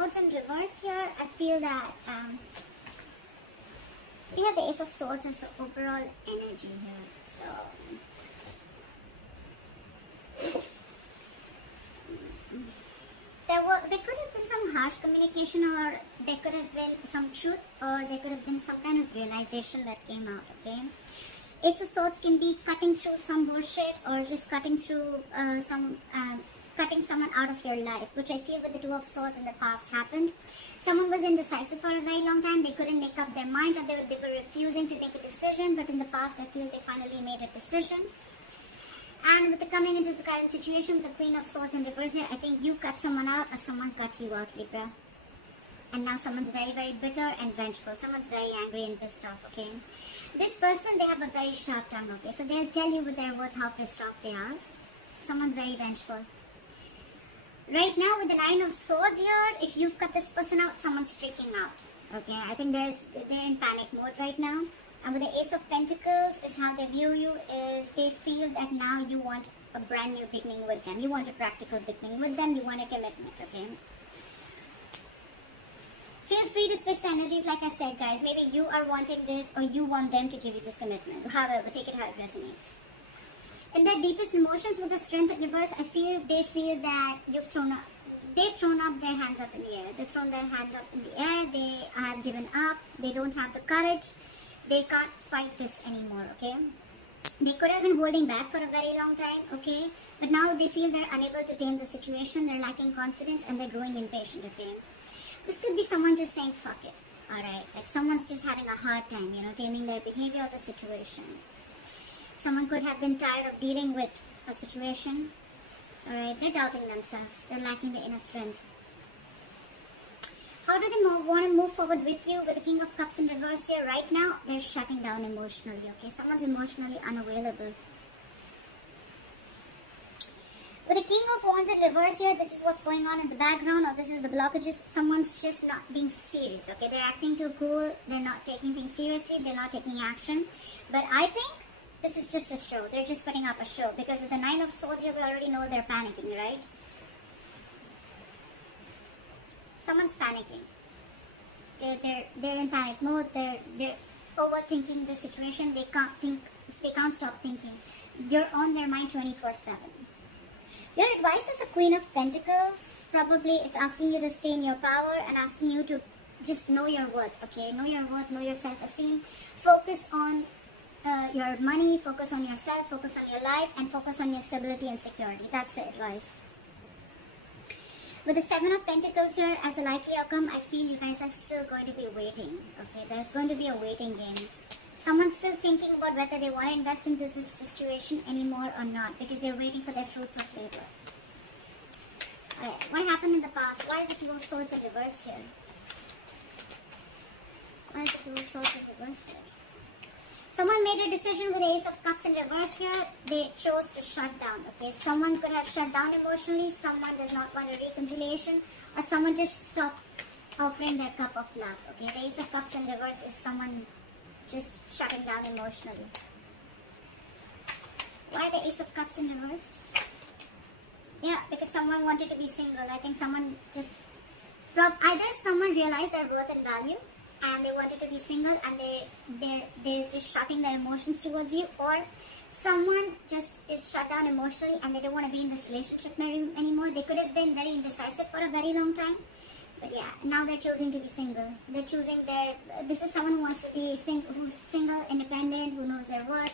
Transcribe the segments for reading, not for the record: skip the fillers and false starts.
Swords in reverse here, I feel that we have the Ace of Swords as the overall energy here. So there could have been some harsh communication, or there could have been some truth, or there could have been some kind of realization that came out, okay? Ace of Swords can be cutting through some bullshit, or just cutting through cutting someone out of your life, which I feel with the Two of Swords in the past happened. Someone was indecisive for a very long time. They couldn't make up their mind, or they were refusing to make a decision, but in the past I feel they finally made a decision. And with the coming into the current situation with the Queen of Swords in reverse here, I think you cut someone out or someone cut you out, Libra. And now someone's very, very bitter and vengeful. Someone's very angry and pissed off, okay? This person, they have a very sharp tongue, okay? So they'll tell you with their words how pissed off they are. Someone's very vengeful. Right now with the Nine of Swords here, if you've cut this person out, someone's freaking out, okay? I think they're in panic mode right now. And with the Ace of Pentacles, is how they view you, is they feel that now you want a brand new beginning with them. You want a practical beginning with them. You want a commitment, okay? Feel free to switch the energies, like I said, guys. Maybe you are wanting this, or you want them to give you this commitment. However, take it how it resonates. In their deepest emotions with the Strength in reverse, I feel they feel that they've thrown up their hands up in the air. They've thrown their hands up in the air. They have given up. They don't have the courage. They can't fight this anymore, okay? They could have been holding back for a very long time, okay? But now they feel they're unable to tame the situation. They're lacking confidence and they're growing impatient, okay? This could be someone just saying, fuck it, alright? Like someone's just having a hard time, taming their behavior or the situation. Someone could have been tired of dealing with a situation, alright? They're doubting themselves. They're lacking the inner strength. How do they want to move forward with you? With the King of Cups in reverse here, right now, they're shutting down emotionally, okay? Someone's emotionally unavailable. With the King of Wands in reverse here, this is what's going on in the background, or this is the blockages. Someone's just not being serious, okay? They're acting too cool. They're not taking things seriously. They're not taking action. But I think this is just a show. They're just putting up a show. Because with the Nine of Swords here, we already know they're panicking, right? Someone's panicking. They're in panic mode. They're overthinking the situation. They can't stop thinking. You're on their mind 24/7. Your advice is the Queen of Pentacles. Probably it's asking you to stay in your power and asking you to just know your worth, okay? Know your worth, know your self-esteem. Focus on your money, focus on yourself, focus on your life, and focus on your stability and security. That's the advice. With the Seven of Pentacles here as the likely outcome, I feel you guys are still going to be waiting, okay? There's going to be a waiting game. Someone's still thinking about whether they want to invest into this situation anymore or not, because they're waiting for their fruits of labor. Alright, what happened in the past? Why is the Two of Swords in reverse here? Why is the Two of Swords in reverse here? Someone made a decision with the Ace of Cups in reverse here. They chose to shut down, okay? Someone could have shut down emotionally. Someone does not want a reconciliation, or someone just stopped offering their cup of love, okay? The Ace of Cups in reverse is someone just shutting down emotionally. Why the Ace of Cups in reverse? Yeah, because someone wanted to be single. I think someone just either someone realized their worth and value and they wanted to be single, and they're just shutting their emotions towards you, or someone just is shut down emotionally and they don't want to be in this relationship anymore. They could have been very indecisive for a very long time. But yeah, now they're choosing to be single. They're choosing this is someone who wants to be who's single, independent, who knows their worth,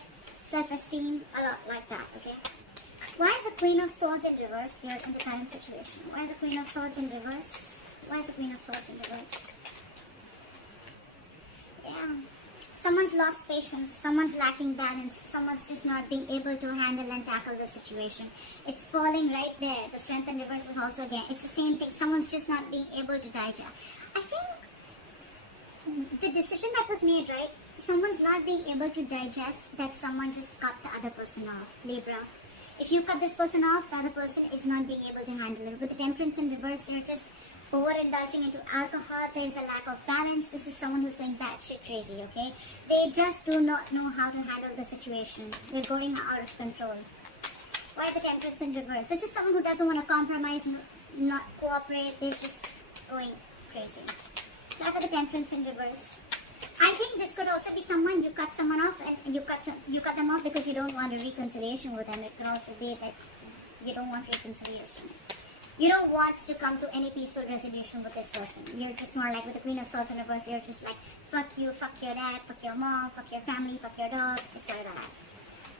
self-esteem, a lot like that, okay? Why is the Queen of Swords in reverse here in the current situation? Why is the Queen of Swords in reverse? Why is the Queen of Swords in reverse? Yeah. Someone's lost patience, someone's lacking balance, someone's just not being able to handle and tackle the situation. It's falling right there. The Strength in reverse is also again. It's the same thing. Someone's just not being able to digest. I think the decision that was made, right? Someone's not being able to digest that someone just cut the other person off. Libra. If you cut this person off, the other person is not being able to handle it. With the Temperance in reverse, they're just overindulging into alcohol. There's a lack of balance. This is someone who's going batshit crazy, okay? They just do not know how to handle the situation. They're going out of control. Why the Temperance in reverse? This is someone who doesn't want to compromise, not cooperate. They're just going crazy. Try for the Temperance in reverse. I think this could also be someone you cut someone off and you cut them off because you don't want a reconciliation with them. It could also be that you don't want reconciliation. You don't want to come to any peaceful resolution with this person. You're just more like with the Queen of Swords in reverse, you're just like, fuck you, fuck your dad, fuck your mom, fuck your family, fuck your dog, etc.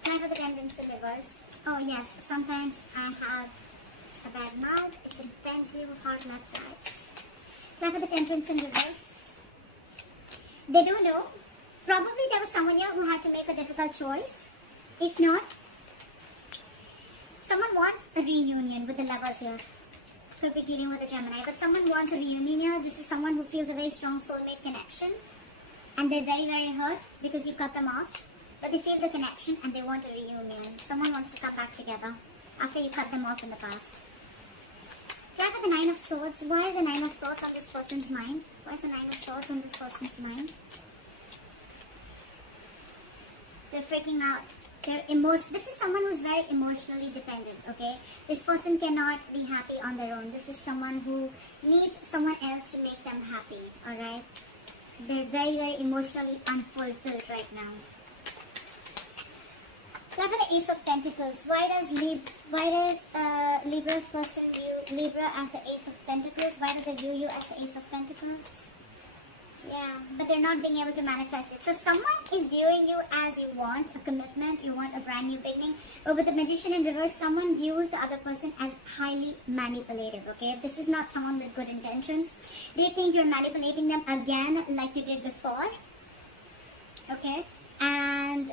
Time for the Temperance in reverse. Oh yes, sometimes I have a bad mouth. It can offend you, hard luck, guys. Time for the Temperance in reverse. They do know. Probably there was someone here who had to make a difficult choice. If not, someone wants a reunion with the Lovers here. Could be dealing with a Gemini, but someone wants a reunion here. This is someone who feels a very strong soulmate connection, and they're very, very hurt because you cut them off, but they feel the connection and they want a reunion. Someone wants to come back together after you cut them off in the past. Try for the Nine of Swords. Why is the Nine of Swords on this person's mind? Why is the Nine of Swords on this person's mind? They're freaking out. This is someone who's very emotionally dependent, okay? This person cannot be happy on their own. This is someone who needs someone else to make them happy, alright? They're very, very emotionally unfulfilled right now. Now for the Ace of Pentacles. Why does Libra's person view Libra as the Ace of Pentacles? Why do they view you as the Ace of Pentacles? Yeah, but they're not being able to manifest it. So someone is viewing you as you want a commitment, you want a brand new beginning. But with the Magician in reverse, someone views the other person as highly manipulative, okay? This is not someone with good intentions. They think you're manipulating them again like you did before, okay? And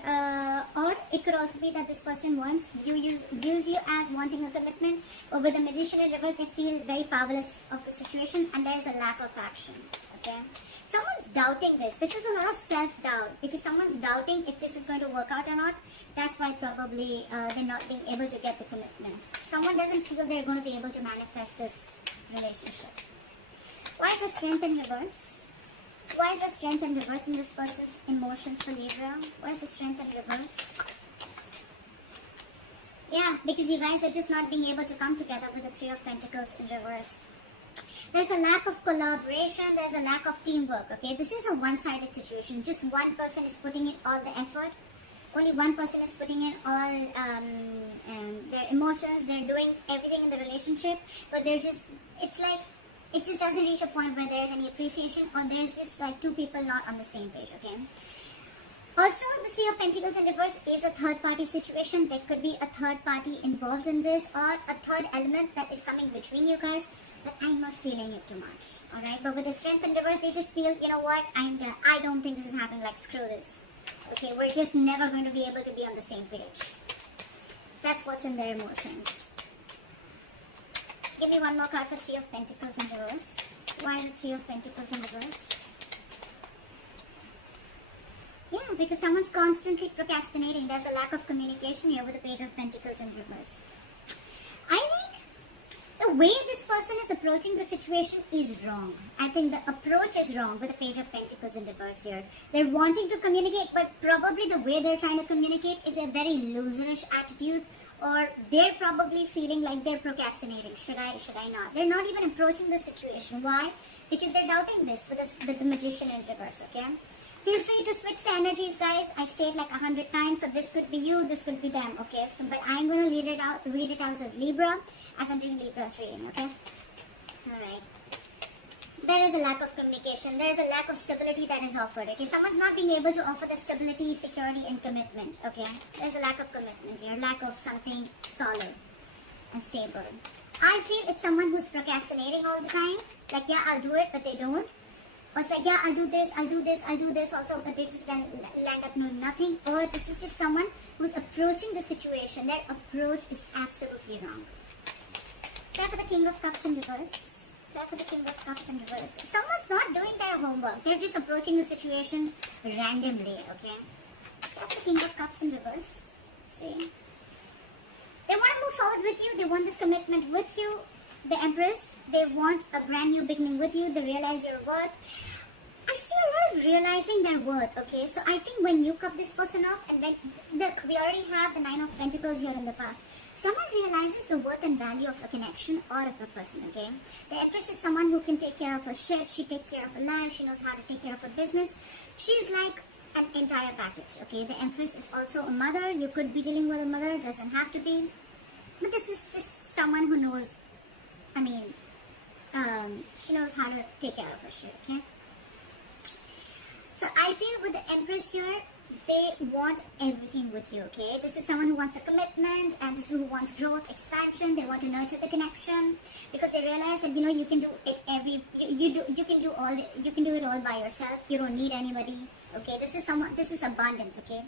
or it could also be that this person views you as wanting a commitment, or with the Magician in reverse, they feel very powerless of the situation and there's a lack of action, okay? Someone's doubting this. This is a lot of self-doubt because someone's doubting if this is going to work out or not. That's why probably they're not being able to get the commitment. Someone doesn't feel they're going to be able to manifest this relationship. Why is the Strength in reverse? Why is the Strength in reverse in this person's emotions for Libra? Why is the Strength in reverse? Yeah, because you guys are just not being able to come together with the Three of Pentacles in reverse. There's a lack of collaboration, there's a lack of teamwork, okay? This is a one-sided situation. Just one person is putting in all the effort. Only one person is putting in all their emotions. They're doing everything in the relationship, but they're just, it's like, it just doesn't reach a point where there's any appreciation, or there's just like two people not on the same page, okay? Also, the Three of Pentacles in reverse is a third-party situation. There could be a third party involved in this, or a third element that is coming between you guys, but I'm not feeling it too much, alright? But with the Strength in reverse, they just feel, you know what, I don't think this is happening, like screw this. Okay, we're just never going to be able to be on the same page. That's what's in their emotions. Give me one more card for Three of Pentacles in reverse. Why the Three of Pentacles in reverse? Yeah, because someone's constantly procrastinating. There's a lack of communication here with the Page of Pentacles in reverse. I think the way this person is approaching the situation is wrong. I think the approach is wrong with the Page of Pentacles in reverse here. They're wanting to communicate, but probably the way they're trying to communicate is a very loserish attitude, or they're probably feeling like they're procrastinating. Should I not? They're not even approaching the situation. Why? Because they're doubting this with the Magician in reverse, okay? Feel free to switch the energies, guys. I've said like 100 times, so this could be you, this could be them, okay? So, but I'm going to read it out as Libra, as I'm doing Libra's reading, okay? Alright. There is a lack of communication. There is a lack of stability that is offered, okay? Someone's not being able to offer the stability, security, and commitment, okay? There's a lack of commitment here, lack of something solid and stable. I feel it's someone who's procrastinating all the time. Like, yeah, I'll do it, but they don't. Or it's like, yeah, I'll do this also, but they just land up doing nothing. Or this is just someone who's approaching the situation. Their approach is absolutely wrong. Try for the King of Cups in reverse. Try for the King of Cups in reverse. Someone's not doing their homework. They're just approaching the situation randomly, okay? Try for the King of Cups in reverse. See? They want to move forward with you. They want this commitment with you. The Empress, they want a brand new beginning with you. They realize your worth. I see a lot of realizing their worth, okay? So I think when you cut this person off, and then, look, we already have the Nine of Pentacles here in the past. Someone realizes the worth and value of a connection or of a person, okay? The Empress is someone who can take care of her shit, she takes care of her life, she knows how to take care of her business. She's like an entire package, okay? The Empress is also a mother. You could be dealing with a mother, doesn't have to be. But this is just someone who knows, I mean, she knows how to take care of her shit, okay? So I feel with the Empress here, they want everything with you, okay? This is someone who wants a commitment, and this is who wants growth, expansion. They want to nurture the connection because they realize that, you know, you can do it you can do it all by yourself. You don't need anybody, okay? This is abundance, okay?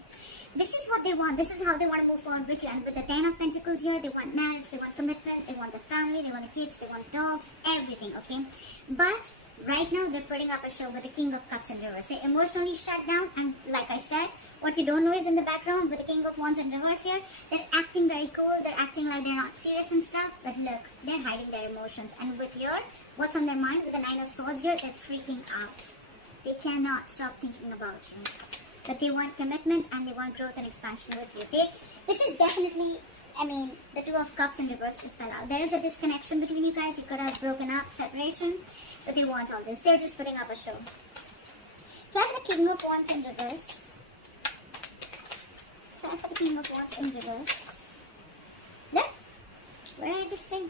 This is what they want. This is how they want to move forward with you. And with the Ten of Pentacles here, they want marriage, they want commitment, they want the family, they want the kids, they want dogs, everything, okay? But right now, they're putting up a show with the King of Cups in reverse. They're emotionally shut down, and like I said, what you don't know is in the background with the King of Wands in reverse here, they're acting very cool, they're acting like they're not serious and stuff, but look, they're hiding their emotions. And with your, what's on their mind with the Nine of Swords here, they're freaking out. They cannot stop thinking about you. But they want commitment and they want growth and expansion with you. This is definitely, I mean, the Two of Cups in reverse just fell out. There is a disconnection between you guys. You could have broken up, separation, but they want all this. They're just putting up a show. Can I have the King of Wands in reverse? Can I have the King of Wands in reverse? Look, what did I just say?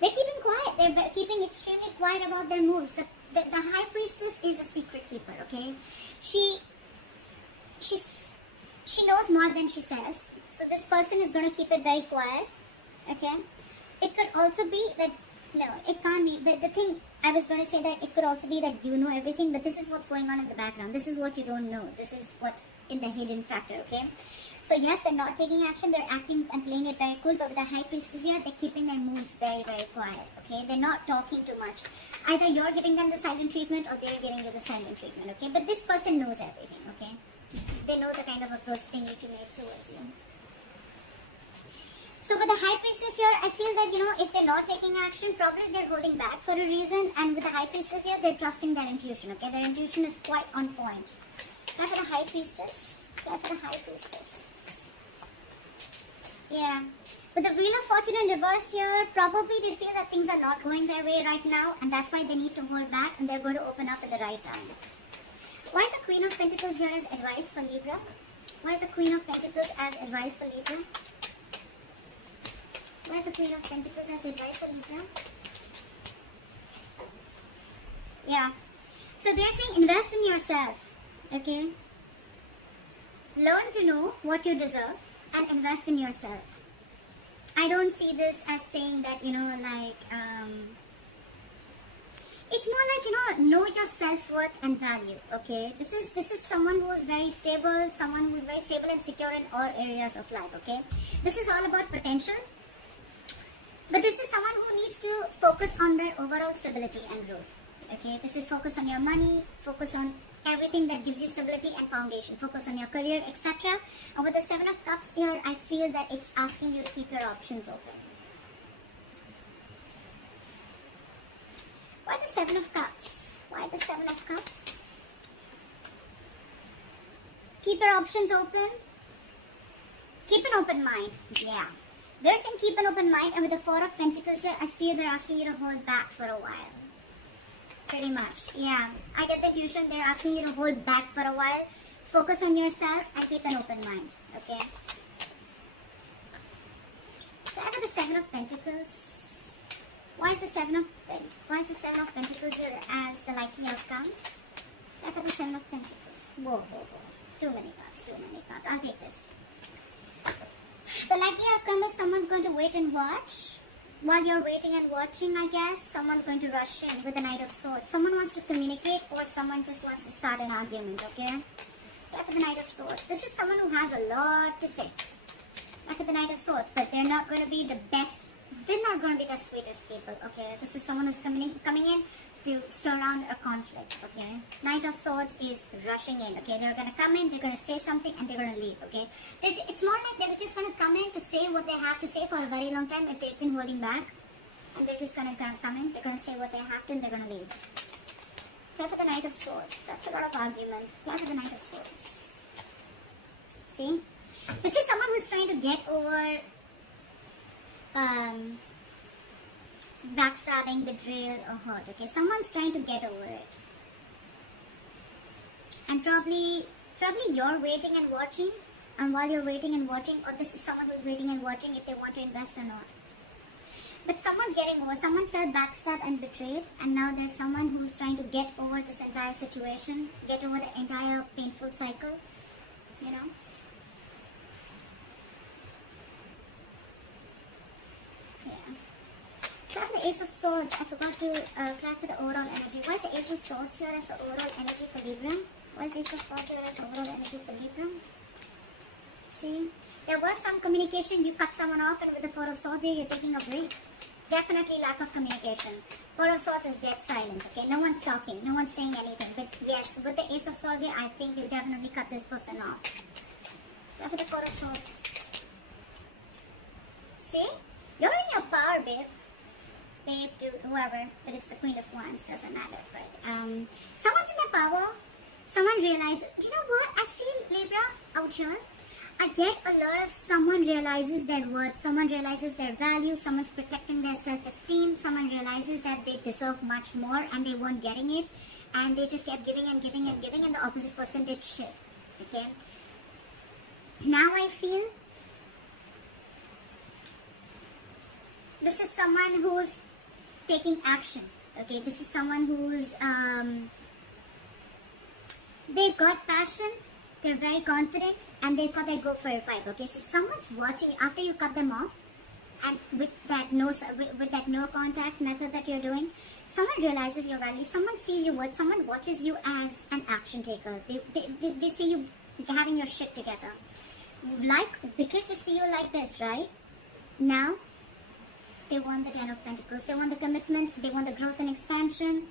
They're keeping quiet. They're keeping extremely quiet about their moves. The High Priestess is a secret keeper, okay? She knows more than she says. So this person is going to keep it very quiet, okay? It could also be that, no, it can't be. But the thing, I was going to say that it could also be that you know everything, but this is what's going on in the background. This is what you don't know. This is what's in the hidden factor, okay? So yes, they're not taking action. They're acting and playing it very cool. But with the High Priestess here, they're keeping their moves very, very quiet, okay? They're not talking too much. Either you're giving them the silent treatment or they're giving you the silent treatment, okay? But this person knows everything, okay? They know the kind of approach they need to make towards you. So with the High Priestess here, I feel that, you know, if they're not taking action, probably they're holding back for a reason. And with the High Priestess here, they're trusting their intuition, okay? Their intuition is quite on point. Now for the High Priestess. Now for the High Priestess. Yeah. With the Wheel of Fortune in reverse here, probably they feel that things are not going their way right now. And that's why they need to hold back and they're going to open up at the right time. Why is the Queen of Pentacles here as advice for Libra? Why is the Queen of Pentacles as advice for Libra? Why is the Queen of Pentacles as advice for Libra? Yeah. So they're saying invest in yourself. Okay? Learn to know what you deserve and invest in yourself. I don't see this as saying that, you know, like, it's more like, you know your self-worth and value, okay? This is someone who is very stable, someone who is very stable and secure in all areas of life, okay? This is all about potential. But this is someone who needs to focus on their overall stability and growth, okay? This is focus on your money, focus on everything that gives you stability and foundation, focus on your career, etc. And with the Seven of Cups here, I feel that it's asking you to keep your options open. Why the Seven of Cups? Why the Seven of Cups? Keep your options open. Keep an open mind. Yeah. They're saying keep an open mind, and with the Four of Pentacles here, I feel they're asking you to hold back for a while. Pretty much. Yeah. I get the intuition they're asking you to hold back for a while. Focus on yourself and keep an open mind. Okay. So I have the Seven of Pentacles. Why is the Seven of Pentacles here as the likely outcome? I have the Seven of Pentacles. Whoa. Too many cards. I'll take this. The likely outcome is someone's going to wait and watch. While you're waiting and watching, I guess, someone's going to rush in with the Knight of Swords. Someone wants to communicate or someone just wants to start an argument, okay? After the Knight of Swords. This is someone who has a lot to say. After the Knight of Swords. But they're not going to be the best. They're not going to be the sweetest people, okay? This is someone who's coming in to stir around a conflict, okay? Knight of Swords is rushing in, okay? They're going to come in, they're going to say something, and they're going to leave, okay? It's more like they're just going to come in to say what they have to say for a very long time if they've been holding back. And they're just going to come in, they're going to say what they have to, and they're going to leave. Clear for the Knight of Swords. That's a lot of argument. Clear for the Knight of Swords. See? This is someone who's trying to get over backstabbing, betrayal, or hurt. Okay, someone's trying to get over it. And probably you're waiting and watching. And while you're waiting and watching, or this is someone who's waiting and watching if they want to invest or not. But someone's getting over. Someone felt backstabbed and betrayed, and now there's someone who's trying to get over this entire situation, get over the entire painful cycle, you know. Yeah. Clap for the Ace of Swords. I forgot to clap for the overall energy. Why is the Ace of Swords here as the overall energy for Libra? Why is the Ace of Swords here as the overall energy for Libra? See, there was some communication. You cut someone off, and with the Four of Swords here, you're taking a break. Definitely lack of communication. Four of Swords is dead silence, okay? No one's talking, no one's saying anything. But yes, with the Ace of Swords here, I think you definitely cut this person off. Go for the Four of Swords. See? You're in your power, babe. Babe, dude, whoever. But it's the Queen of Wands, doesn't matter, right? Someone's in their power. Someone realizes, you know what? I feel, Libra, out here, I get a lot of someone realizes their worth, someone realizes their value, someone's protecting their self-esteem, someone realizes that they deserve much more and they weren't getting it, and they just kept giving and giving and giving, and the opposite person did shit. Okay? Now I feel this is someone who's taking action. Okay? This is someone who's they've got passion. They're very confident, and they've got their go for a pipe. Okay, so someone's watching after you cut them off, and with that no contact method that you're doing, someone realizes your value. Someone sees your worth. Someone watches you as an action taker. They see you having your shit together, because they see you like this, right? Now, they want the Ten of Pentacles. They want the commitment. They want the growth and expansion.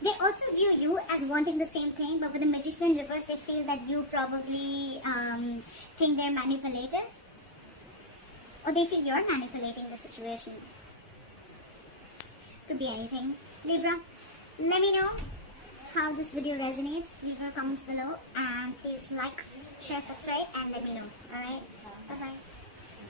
They also view you as wanting the same thing, but with the Magician in reverse, they feel that you probably think they're manipulative. Or they feel you're manipulating the situation. Could be anything. Libra, let me know how this video resonates. Leave your comments below, and please like, share, subscribe, and let me know. Alright? Bye-bye.